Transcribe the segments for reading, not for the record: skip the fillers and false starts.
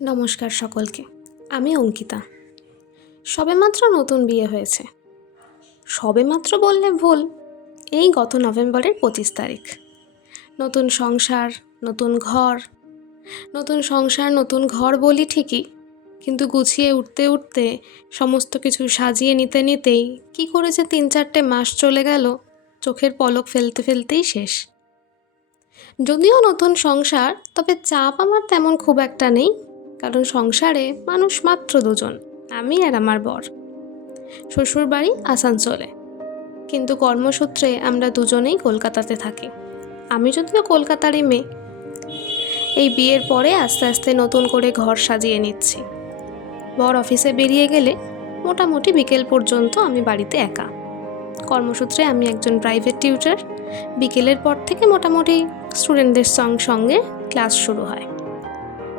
নমস্কার সকলকে। আমি অঙ্কিতা। সবেমাত্র নতুন বিয়ে হয়েছে। সবেমাত্র বললে ভুল, এই গত নভেম্বরের 25 তারিখ। নতুন সংসার, নতুন ঘর। নতুন সংসার নতুন ঘর বলি ঠিকই, কিন্তু গুছিয়ে উঠতে উঠতে, সমস্ত কিছু সাজিয়ে নিতে নিতেই কী করে যে 3-4টে মাস চলে গেল, চোখের পলক ফেলতে ফেলতেই শেষ। যদিও নতুন সংসার, তবে চাপ আমার তেমন খুব একটা নেই, কারণ সংসারে মানুষ মাত্র দুজন, আমি আর আমার বর। শ্বশুরবাড়ি আসানসোলে, কিন্তু কর্মসূত্রে আমরা দুজনেই কলকাতাতে থাকি। আমি যদিও কলকাতারই মেয়ে। এই বিয়ের পরে আস্তে আস্তে নতুন করে ঘর সাজিয়ে নিচ্ছি। বর অফিসে বেরিয়ে গেলে মোটামুটি বিকেল পর্যন্ত আমি বাড়িতে একা। কর্মসূত্রে আমি একজন প্রাইভেট টিউটর। বিকেলের পর থেকে মোটামুটি স্টুডেন্টদের সঙ্গে ক্লাস শুরু হয়।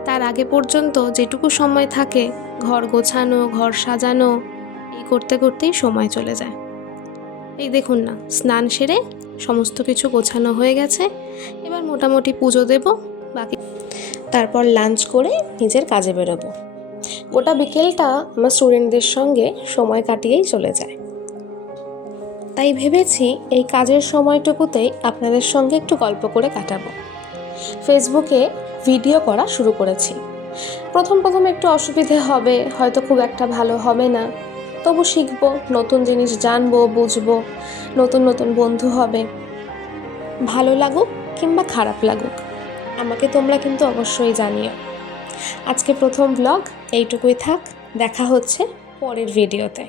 তার আগে পর্যন্ত যেটুকু সময় থাকে, ঘর গোছানো, ঘর সাজানো, এই করতে করতেই সময় চলে যায়। এই দেখুন না, স্নান সেরে সমস্ত কিছু গোছানো হয়ে গেছে। এবার মোটামুটি পুজো দেব, বাকি তারপর লাঞ্চ করে নিজের কাজে বেরোবো। গোটা বিকেলটা আমার স্টুডেন্টদের সঙ্গে সময় কাটিয়েই চলে যায়। তাই ভেবেছি এই কাজের সময়টুকুতেই আপনাদের সঙ্গে একটু গল্প করে কাটাবো। ফেসবুকে ভিডিও করা শুরু করেছি। প্রথম একটু অসুবিধে হবে, হয়তো খুব একটা ভালো হবে না, তবু শিখবো, নতুন জিনিস জানবো, বুঝবো, নতুন নতুন বন্ধু হবে। ভালো লাগুক কিংবা খারাপ লাগুক, আমাকে তোমরা কিন্তু অবশ্যই জানিও। আজকে প্রথম ব্লগ এইটুকুই থাক, দেখা হচ্ছে পরের ভিডিওতে।